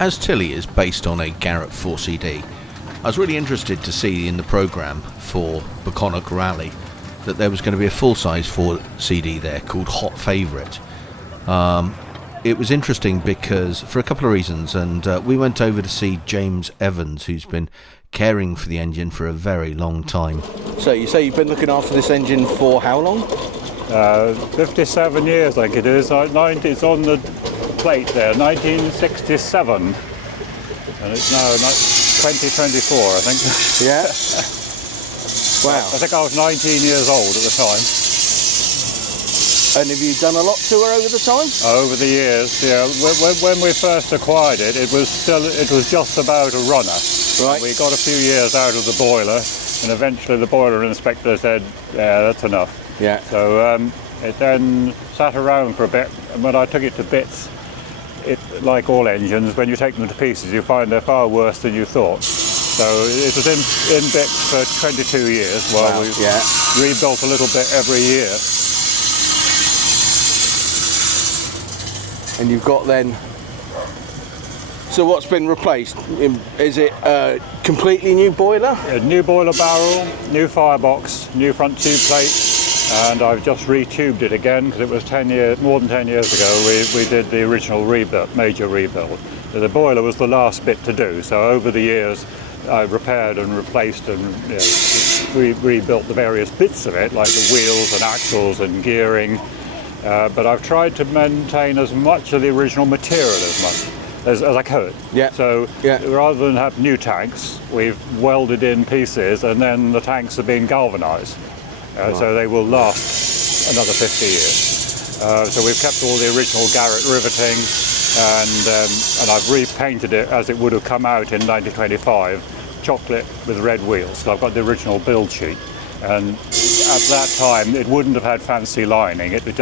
as Tilly is based on a Garrett 4CD, I was really interested to see in the programme for Boconnoc Rally that there was going to be a full-size 4CD there called Hot Favourite. It was interesting because, for a couple of reasons, and we went over to see James Evans, who's been caring for the engine for a very long time. So you say you've been looking after this engine for how long? 57 years, I think it is. It's on the plate there, 1967, and it's now 2024, I think. Yeah. Wow. I think I was 19 years old at the time. And have you done a lot to her over the time? Over the years, yeah. When we first acquired it, it was just about a runner. Right. We got a few years out of the boiler, and eventually the boiler inspector said, "Yeah, that's enough." Yeah. So it then sat around for a bit, and when I took it to bits, like all engines, when you take them to pieces, you find they're far worse than you thought. So it was in bits for 22 years while we rebuilt a little bit every year. And you've got then... So what's been replaced? Is it a completely new boiler? A new boiler barrel, new firebox, new front tube plate, and I've just retubed it again because it was more than 10 years ago we did the original rebuild, major rebuild. So the boiler was the last bit to do, so over the years I repaired and replaced and rebuilt the various bits of it, like the wheels and axles and gearing. But I've tried to maintain as much of the original material as I could. Yeah. So rather than have new tanks, we've welded in pieces, and then the tanks are being galvanised, so they will last another 50 years. So we've kept all the original Garrett riveting, and I've repainted it as it would have come out in 1925, chocolate with red wheels. So I've got the original build sheet. And at that time, it wouldn't have had fancy lining. It was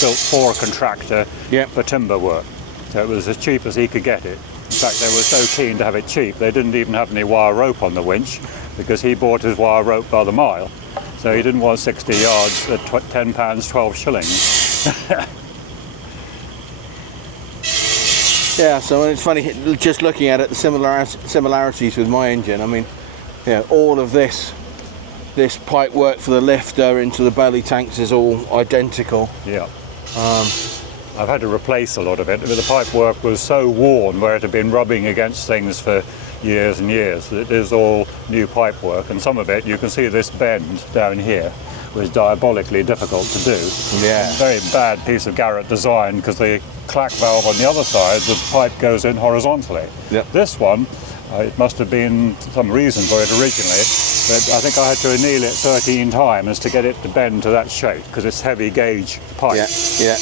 built for a contractor for timber work. So it was as cheap as he could get it. In fact, they were so keen to have it cheap, they didn't even have any wire rope on the winch because he bought his wire rope by the mile. So he didn't want 60 yards at £10, 12 shillings. Yeah, so it's funny, just looking at it, the similarities with my engine. I mean, all of this pipe work for the lifter into the belly tanks is all identical. Yeah. I've had to replace a lot of it. The pipe work was so worn where it had been rubbing against things for years and years. It is all new pipe work, and some of it, you can see this bend down here was diabolically difficult to do. Yeah. Very bad piece of Garrett design because the clack valve on the other side, the pipe goes in horizontally. Yep. This one, it must have been some reason for it originally, but I think I had to anneal it 13 times to get it to bend to that shape because it's heavy gauge pipe. Yeah.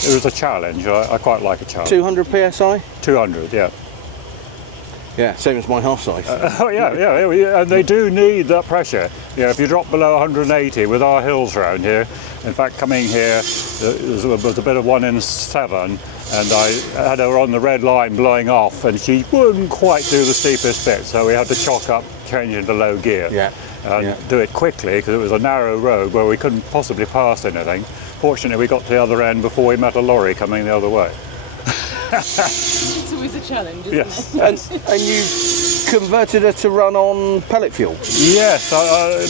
It was a challenge. I quite like a challenge. 200 psi? 200, yeah. Yeah, same as my half size. Yeah, and they do need that pressure. If you drop below 180 with our hills around here, in fact, coming here, there was a bit of 1 in 7, and I had her on the red line blowing off, and she wouldn't quite do the steepest bit, so we had to chock up, change into low gear, and do it quickly because it was a narrow road where we couldn't possibly pass anything. Fortunately, we got to the other end before we met a lorry coming the other way. It's always a challenge, isn't it? And you converted her to run on pellet fuel? Yes,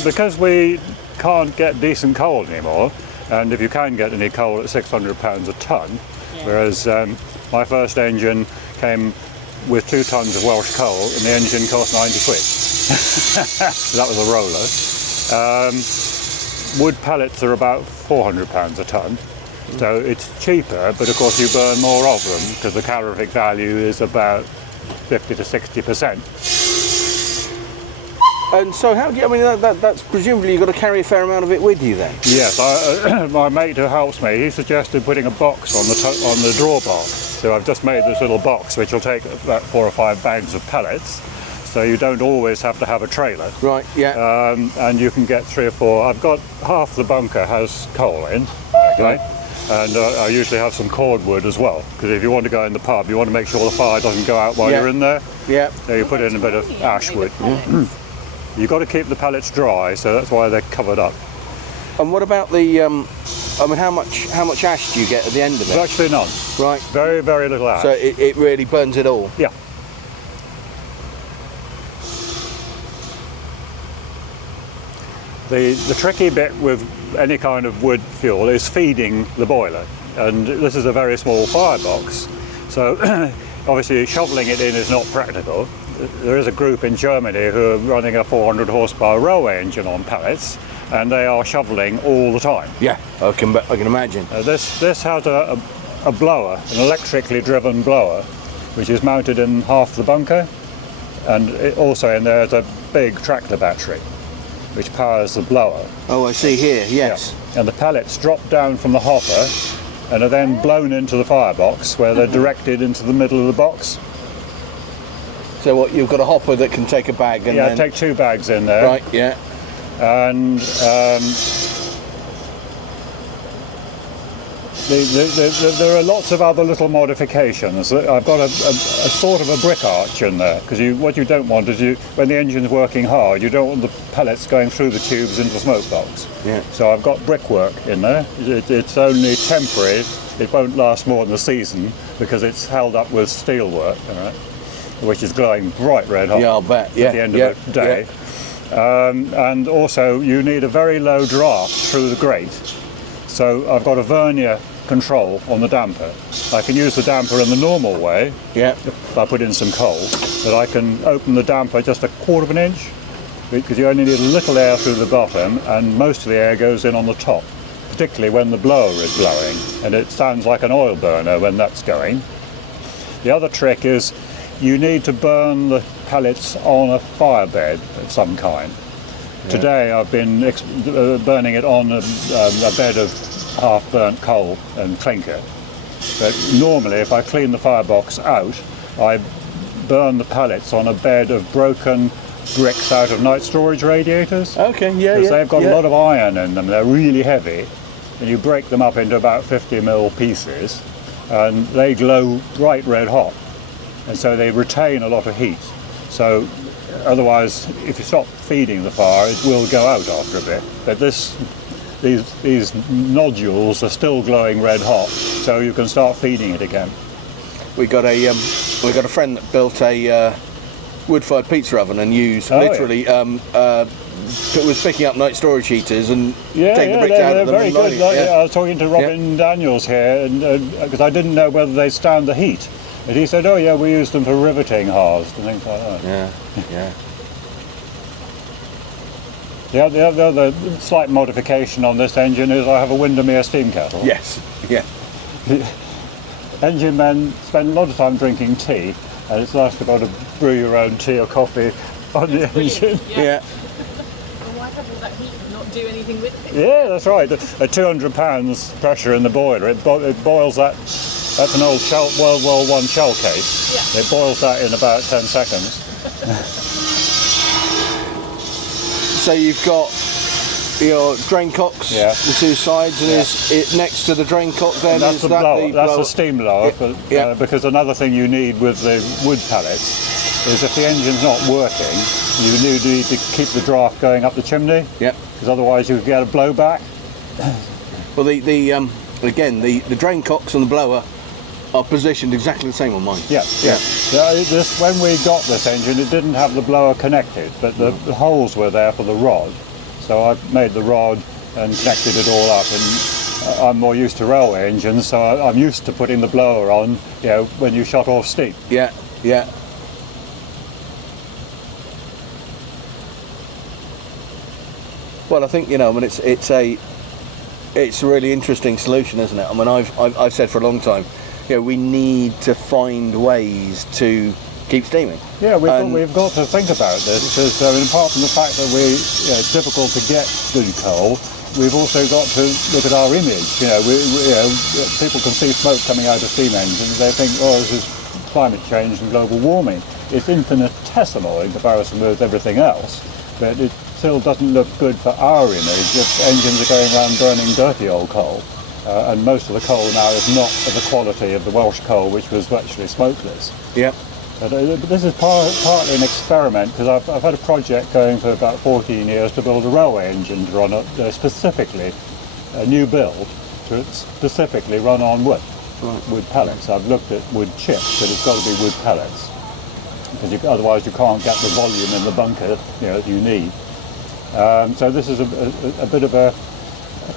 because we can't get decent coal anymore, and if you can get any coal at £600 a tonne, whereas my first engine came with 2 tonnes of Welsh coal and the engine cost 90 quid. That was a roller. Wood pellets are about £400 a tonne. So it's cheaper, but of course you burn more of them because the calorific value is about 50 to 60%. And so how do you, I mean, that's presumably you've got to carry a fair amount of it with you then? Yes, my mate who helps me, he suggested putting a box on the drawbar. So I've just made this little box which will take about 4 or 5 bags of pellets. So you don't always have to have a trailer. Right, yeah. And you can get 3 or 4. I've got half the bunker has coal in, okay? And I usually have some cordwood as well, because if you want to go in the pub, you want to make sure the fire doesn't go out while you're in there. Yeah. So you put in a bit of ash wood. You've got to keep the pellets dry, so that's why they're covered up. And what about the I mean, how much ash do you get at the end of it? Virtually none. Right. Very, very little ash. So it really burns it all. Yeah. The tricky bit with any kind of wood fuel is feeding the boiler, and this is a very small firebox, so obviously shoveling it in is not practical. There is a group in Germany who are running a 400 horsepower railway engine on pallets, and they are shoveling all the time. Yeah, I can imagine. This has a blower, an electrically driven blower, which is mounted in half the bunker, and also in there is a big tractor battery which powers the blower. Oh, I see here, yes. Yeah. And the pellets drop down from the hopper and are then blown into the firebox, where they're directed into the middle of the box. So what, you've got a hopper that can take a bag and yeah, then... take 2 bags in there. Right, yeah. And there are lots of other little modifications. I've got a sort of a brick arch in there, because what you don't want is, when the engine's working hard, you don't want the pellets going through the tubes into the smoke box. Yeah. So I've got brickwork in there. It's only temporary. It won't last more than a season because it's held up with steel work, all right, which is glowing bright red hot. Yeah, I'll bet. Yeah. At the end of the day. Yeah. And also you need a very low draft through the grate. So I've got a vernier control on the damper. I can use the damper in the normal way. Yeah. If I put in some coal, but I can open the damper just a quarter of an inch, because you only need a little air through the bottom, and most of the air goes in on the top, particularly when the blower is blowing, and it sounds like an oil burner when that's going. The other trick is you need to burn the pellets on a fire bed of some kind. Yeah. Today I've been burning it on a bed of half-burnt coal and clinker. But normally, if I clean the firebox out, I burn the pellets on a bed of broken bricks out of night storage radiators. Okay, yeah, because they've got a lot of iron in them. They're really heavy, and you break them up into about 50mm pieces, and they glow bright red hot, and so they retain a lot of heat. So otherwise, if you stop feeding the fire, it will go out after a bit. But these nodules are still glowing red hot, so you can start feeding it again. We got a friend that built a wood-fired pizza oven and used literally was picking up night storage heaters and taking the bricks out of them. Very and good. it. I was talking to Robin Daniels here, and because I didn't know whether they stand the heat, and he said, "Oh yeah, we use them for riveting hearths and things like that." Yeah, yeah. The other slight modification on this engine is I have a Windermere steam kettle. Yes, yeah. Engine men spend a lot of time drinking tea, and it's nice to be able to brew your own tea or coffee on the engine. Yeah. Well, why have all that heat and not do anything with it? Yeah, that's right. At 200 pounds pressure in the boiler, it boils that. That's an old World War I shell case. Yeah. It boils that in about 10 seconds. So you've got your drain cocks, the 2 sides, and is it next to the drain cock then? And that's is the that blower. the That's blower? the steam blower. Because another thing you need with the wood pellets is if the engine's not working, you need to keep the draft going up the chimney. Yeah. Because otherwise you get a blowback. Well, again, the drain cocks and the blower are positioned exactly the same on mine. Yeah. When we got this engine, it didn't have the blower connected, but the holes were there for the rod. So I made the rod and connected it all up, and I'm more used to railway engines, so I'm used to putting the blower on, when you shut off steam. Yeah, yeah. Well, I think it's a really interesting solution, isn't it? I mean, I've said for a long time, we need to find ways to keep steaming. Yeah, we've got to think about this, because apart from the fact that it's difficult to get good coal, we've also got to look at our image. People can see smoke coming out of steam engines. They think, oh, this is climate change and global warming. It's infinitesimal in comparison with everything else, but it still doesn't look good for our image if engines are going around burning dirty old coal. And most of the coal now is not of the quality of the Welsh coal, which was virtually smokeless. Yeah. But this is partly an experiment, because I've had a project going for about 14 years to build a railway engine to run specifically a new build to specifically run on wood, wood pellets. I've looked at wood chips, but it's got to be wood pellets, because otherwise you can't get the volume in the bunker that you need. So this is a bit of a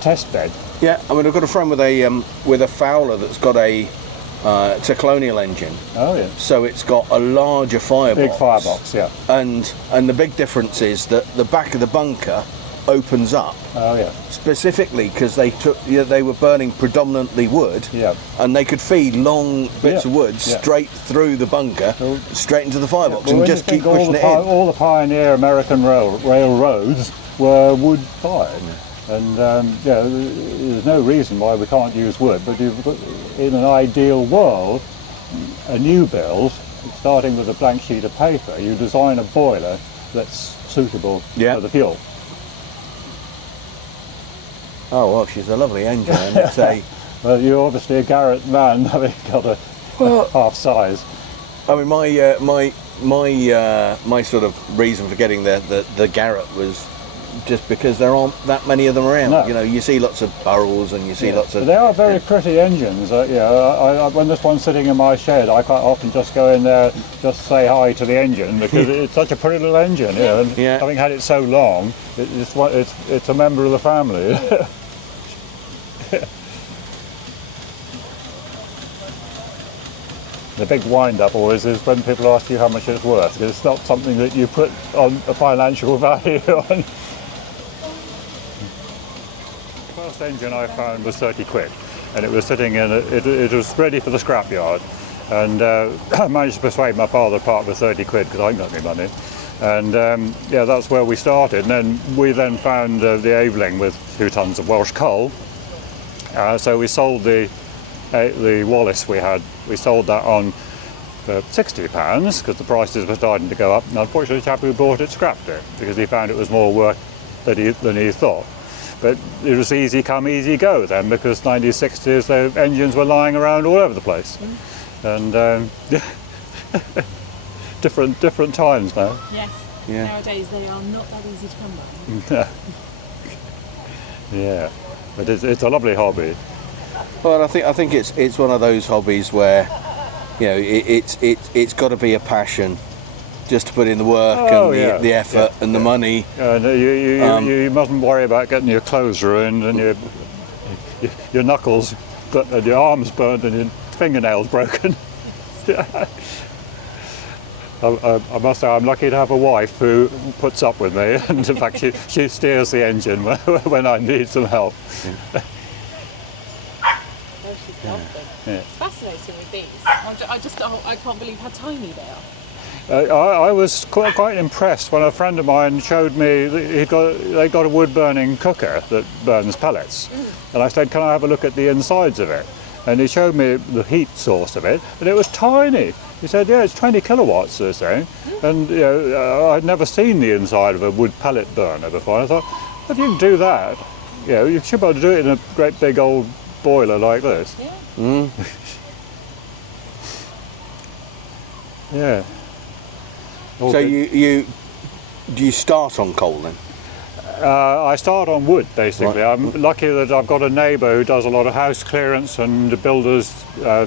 test bed. Yeah, I mean, I've got a friend with a Fowler that's got it's a Colonial engine. Oh yeah. So it's got a larger firebox. Big firebox, yeah. And the big difference is that the back of the bunker opens up. Oh yeah. Specifically because they were burning predominantly wood. Yeah. And they could feed long bits of wood Yeah. straight through the bunker, straight into the firebox, Well, and just keep pushing it in. All the pioneer American railroads were wood fired. And there's no reason why we can't use wood, but in an ideal world, a new build, starting with a blank sheet of paper, you design a boiler that's suitable for the fuel. Oh well, she's a lovely engine, and it's a... Well, you're obviously a Garrett man, having got a half size. I mean, my sort of reason for getting the Garrett was just because there aren't that many of them around. No. You know, you see lots of Burrells and you see lots of... But they are very pretty engines. When this one's sitting in my shed, I quite often just go in there, just say hi to the engine, because it's such a pretty little engine. And having had it so long, it's a member of the family. The big wind-up always is when people ask you how much it's worth, because it's not something that you put on a financial value on. The first engine I found was 30 quid, and it was sitting in it was ready for the scrapyard, and I managed to persuade my father to part with 30 quid because I ain't got any money, and that's where we started. And then we found the Aveling with 2 tons of Welsh coal, so we sold the Wallace we sold that on for £60 because the prices were starting to go up, and unfortunately the chap who bought it scrapped it because he found it was more work than he thought. But it was easy come, easy go then, because 1960s the engines were lying around all over the place. And different times now. Yes. Yeah. Nowadays they are not that easy to come by. Yeah, but it's a lovely hobby. Well, I think it's one of those hobbies where, it's got to be a passion, just to put in the work and the effort and the money. You mustn't worry about getting your clothes ruined and your knuckles, and your arms burnt and your fingernails broken. I must say I'm lucky to have a wife who puts up with me, and in fact she steers the engine when I need some help. Yeah. It's fascinating with these. I can't believe how tiny they are. I was quite impressed when a friend of mine showed me they got a wood burning cooker that burns pellets, and I said, can I have a look at the insides of it? And he showed me the heat source of it, and it was tiny. He said, yeah, it's 20 kilowatts, they're saying. And I'd never seen the inside of a wood pellet burner before. I thought, if you can do that, you should be able to do it in a great big old boiler like this. Yeah. Yeah. So do you start on coal then? I start on wood, basically. Right. I'm lucky that I've got a neighbour who does a lot of house clearance and builders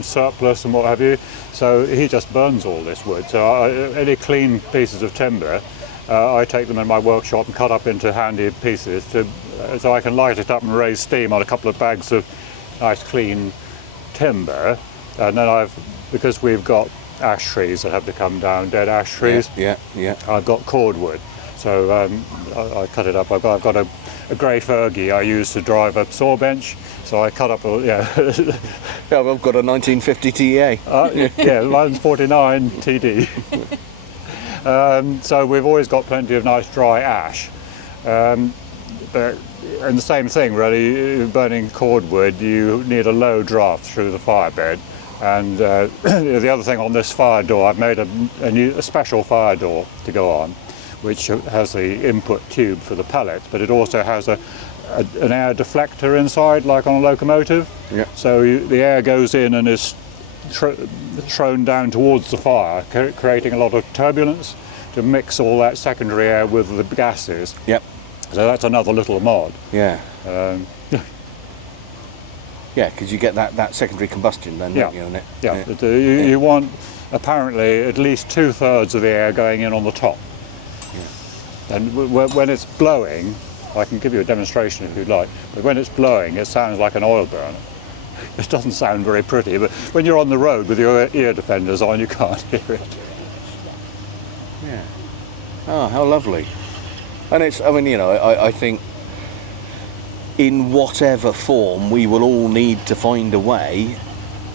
surplus and what have you, so he just burns all this wood. So any clean pieces of timber, I take them in my workshop and cut up into handy pieces so I can light it up and raise steam on a couple of bags of nice clean timber. And then because we've got ash trees that have to come down, dead ash trees, I've got cordwood. So I cut it up. I've got a grey Fergie I use to drive a saw bench. So I cut up I've got a 1950 TEA. Mine's 49 TD. So we've always got plenty of nice dry ash. And the same thing really, burning cordwood, you need a low draft through the fire bed. And the other thing on this fire door, I've made a special fire door to go on, which has the input tube for the pellets, but it also has an air deflector inside, like on a locomotive. Yeah. So the air goes in and is thrown down towards the fire, creating a lot of turbulence to mix all that secondary air with the gases. Yep. So that's another little mod. Yeah. Yeah, because you get that secondary combustion then, don't you? In it? Yeah. But, you want apparently at least 2/3 of the air going in on the top. Yeah. And when it's blowing, I can give you a demonstration if you'd like, but when it's blowing it sounds like an oil burner. It doesn't sound very pretty, but when you're on the road with your ear defenders on, you can't hear it. Yeah. Oh, how lovely. And it's, I mean, you know, I think in whatever form we will all need to find a way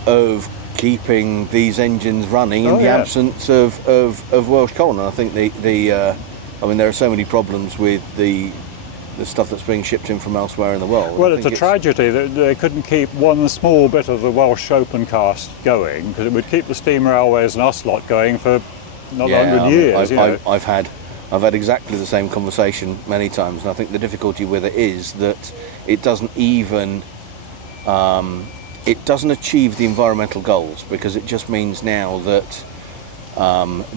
of keeping these engines running in the absence of Welsh coal. And I think I mean, there are so many problems with the stuff that's being shipped in from elsewhere in the world. Well, it's a tragedy that they couldn't keep one small bit of the Welsh open cast going, because it would keep the steam railways and us lot going for another 100 years. I've had exactly the same conversation many times, and I think the difficulty with it is that it doesn't even it doesn't achieve the environmental goals, because it just means now that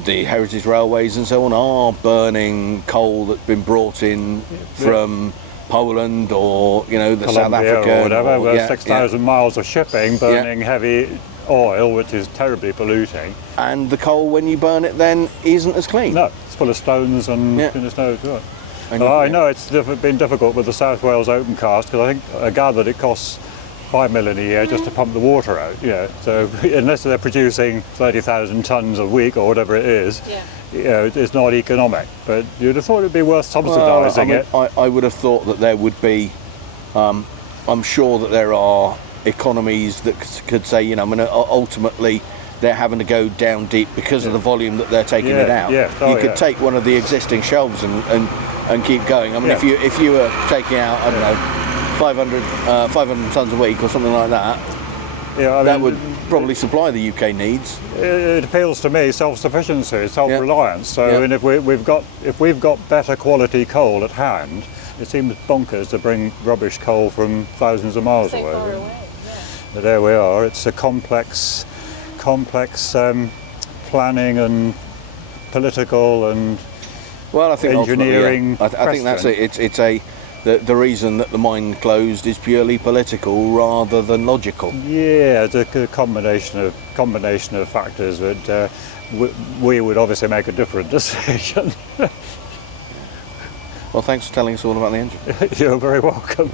the heritage railways and so on are burning coal that's been brought in from Poland or, you know, the Colombia South Africa or whatever, where 6,000 miles of shipping burning heavy oil, which is terribly polluting. And the coal, when you burn it, then isn't as clean. No, it's full of stones and snow. I know it's been difficult with the South Wales open cast, because I gathered it costs $5 million a year just to pump the water out. So unless they're producing 30,000 tonnes a week or whatever it is, it's not economic. But you'd have thought it'd be worth subsidising it. I would have thought that there would be. I'm sure that there are economies that could say, you know, I mean, ultimately they're having to go down deep because of the volume that they're taking it out. You could take one of the existing shelves and keep going. I mean, if you were taking out, I don't know, 500 tonnes a week or something like that, that would probably supply the UK needs. It appeals to me self-sufficiency, self-reliance. So, and if we've got better quality coal at hand, it seems bonkers to bring rubbish coal from thousands of miles away. Far away. But there we are. It's a complex planning and political and I think engineering. I think that's it. It's the reason that the mine closed is purely political rather than logical. Yeah, it's a combination of factors, but we would obviously make a different decision. Well, thanks for telling us all about the engine. You're very welcome.